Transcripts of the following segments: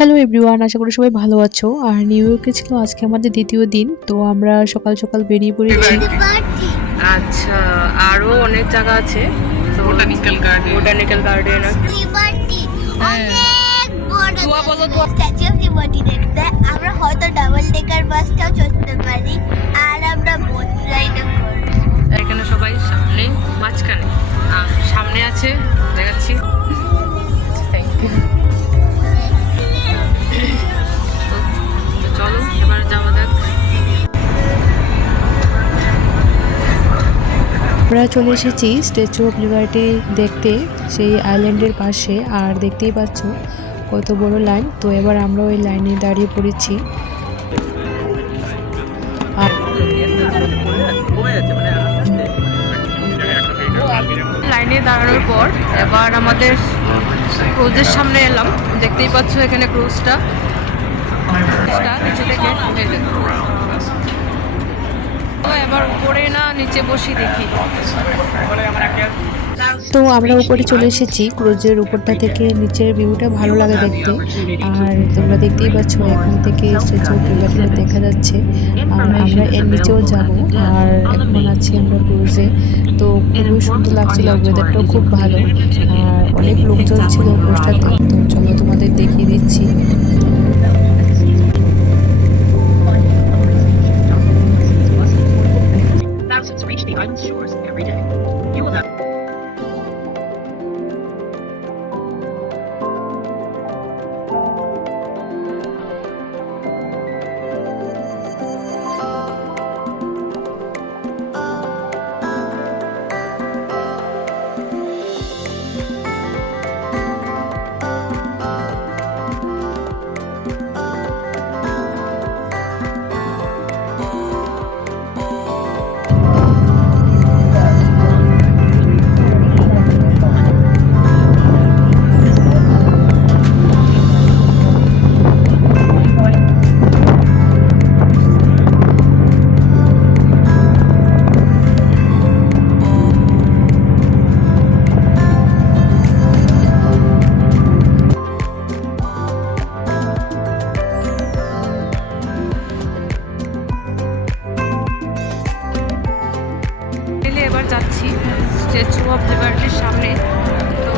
Hello everyone, আশা করি সবাই ভালো আছো। আর নিউ ইয়র্কে ছিল আজকে আমাদের দ্বিতীয় দিন। তো আমরা সকাল সকাল বেরিয়ে পড়েছি। আচ্ছা, আরো অনেক জায়গা আছে। তো বোটানিক্যাল গার্ডেন লিবার্টি অনেক বড় দোয়া বলো, দোয়া। স্ট্যাচু অফ লিবার্টি দেখতে আমরা হয়তো ডাবল ডেকার বাসটাও চড়তে পারি আর আমরা বোট রাইডও করব। এখানে সবাই সামনে মাঝখানে সামনে আছে, দেখাচ্ছি। Thank you. চলো এবার যাওয়া যাক। আমরা চলে এসেছি স্ট্যাচু অফ লিবার্টি দেখতে, সেই আইল্যান্ডের পাশে। আর দেখতেই পাচ্ছ কত বড় লাইন। তো এবার আমরা ওই লাইনে দাঁড়িয়ে পড়েছি। লাইনে দাঁড়ানোর পর এবার আমাদের ক্রুজের সামনে এলাম। দেখতেই পাচ্ছ এখানে ক্রুজটা নিচে থেকে। তো এবার উপরে না নিচে বসি দেখি। তো আমরা উপরে চলে এসেছি। ক্রুজের উপরটা থেকে নিচের ভিউটা ভালো লাগে দেখতে। আর তোমরা দেখতেই পাচ্ছ এখান থেকে স্ট্যাচু অফ লিবার্টিটা দেখা যাচ্ছে। আর আমরা এর নিচেও যাব। আর এখন আছি আমরা ক্রুজে। তো খুবই সুন্দর লাগছিল, ওয়েদারটাও খুব ভালো। আর অনেক লোকজন ছিল ক্রুজটাতে। তো চলো তোমাদের দেখিয়ে দিচ্ছি। Thousands reach the island's shores every day. You will have এবার যাচ্ছি স্ট্যাচু অফ লিবার্টির সামনে। তো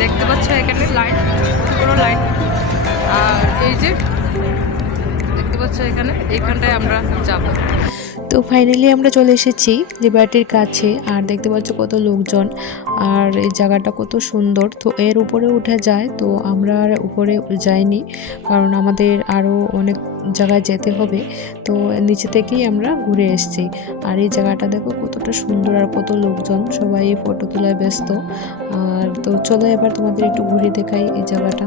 দেখতে পাচ্ছ এখানে লাইন, পুরো লাইন। আর এই যে দেখতে পাচ্ছ এইখানটায় আমরা যাব। তো ফাইনালি আমরা চলে এসেছি লিবার্টির কাছে। আর দেখতে পাচ্ছ কত লোকজন। আর এই জায়গাটা কত সুন্দর। তো এর উপরে উঠে যায়। তো আমরা আর উপরে যাইনি, কারণ আমাদের আরও অনেক জায়গায় যেতে হবে। তো নিচে থেকেই আমরা ঘুরে এসেছি। আর এই জায়গাটা দেখো কতটা সুন্দর, আর কত লোকজন, সবাই ফটো তোলায় ব্যস্ত। আর তো চলো এবার তোমাদের একটু ঘুরে দেখাই এই জায়গাটা।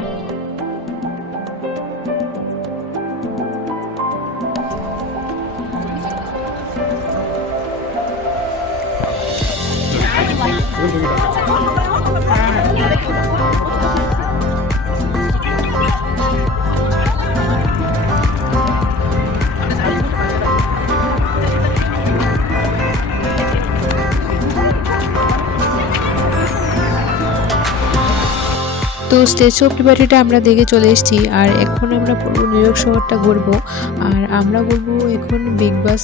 তো স্ট্যাচু অফ লিবার্টিটা আমরা দেখে চলে এসেছি। আর এখন আমরা পুরো নিউ ইয়র্ক শহরটা ঘুরবো। আর আমরা বলবো এখন বিগ বাস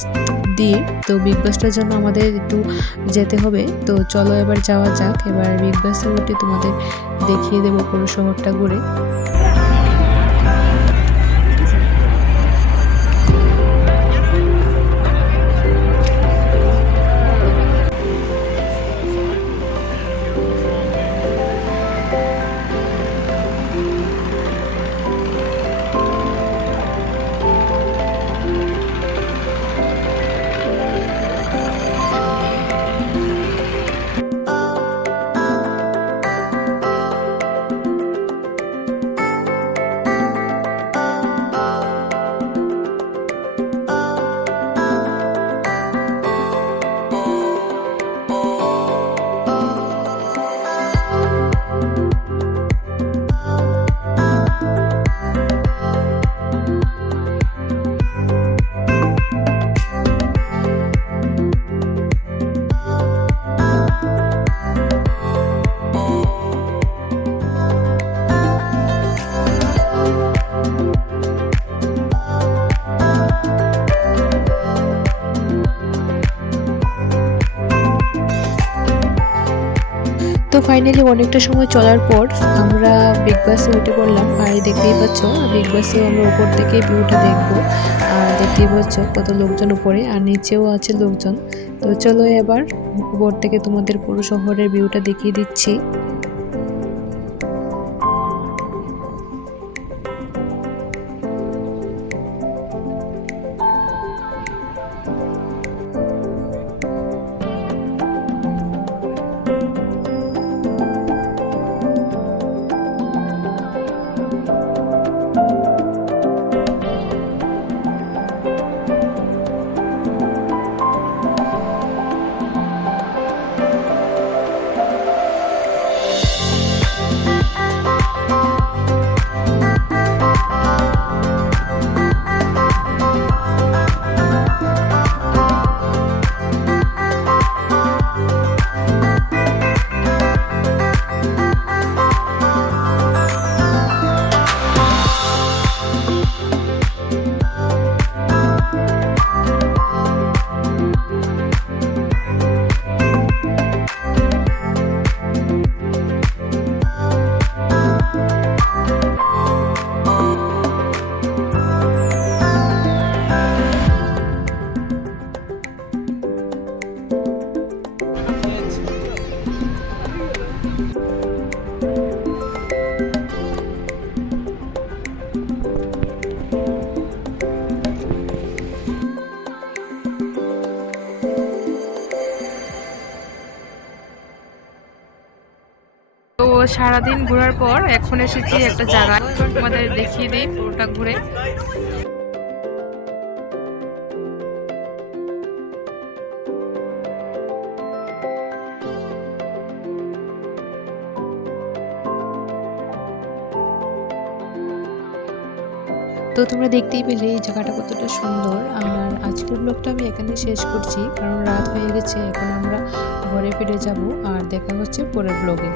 দিয়ে। তো বিগ বাসটার জন্য আমাদের একটু যেতে হবে। তো চলো এবার যাওয়া যাক। এবার বিগ বাসে উঠে তোমাদের দেখিয়ে দেবো পুরো শহরটা ঘুরে। তো ফাইনালি অনেকটা সময় চলার পর আমরা বিগ বাসে উঠে পড়লাম। আর দেখতেই পাচ্ছ বিগ বাসে আমরা উপর থেকে ভিউটা দেখবো। আর দেখতেই পাচ্ছ কত লোকজন উপরে, আর নিচেও আছে লোকজন। তো চলো এবার উপর থেকে তোমাদের পুরো শহরের ভিউটা দেখিয়ে দিচ্ছি। তো সারাদিন ঘোরার পর এখন এসেছি একটা জায়গায়, তোমাদের দেখিয়ে দিই পুরোটা ঘুরে। তো তোমরা দেখতেই পেলে এই জায়গাটা কতটা সুন্দর। আর আজকের ব্লগটা আমি এখানে শেষ করছি, কারণ রাত হয়ে গেছে। এখন আমরা ঘরে ফিরে যাব, আর দেখা হচ্ছে পরের ব্লগে।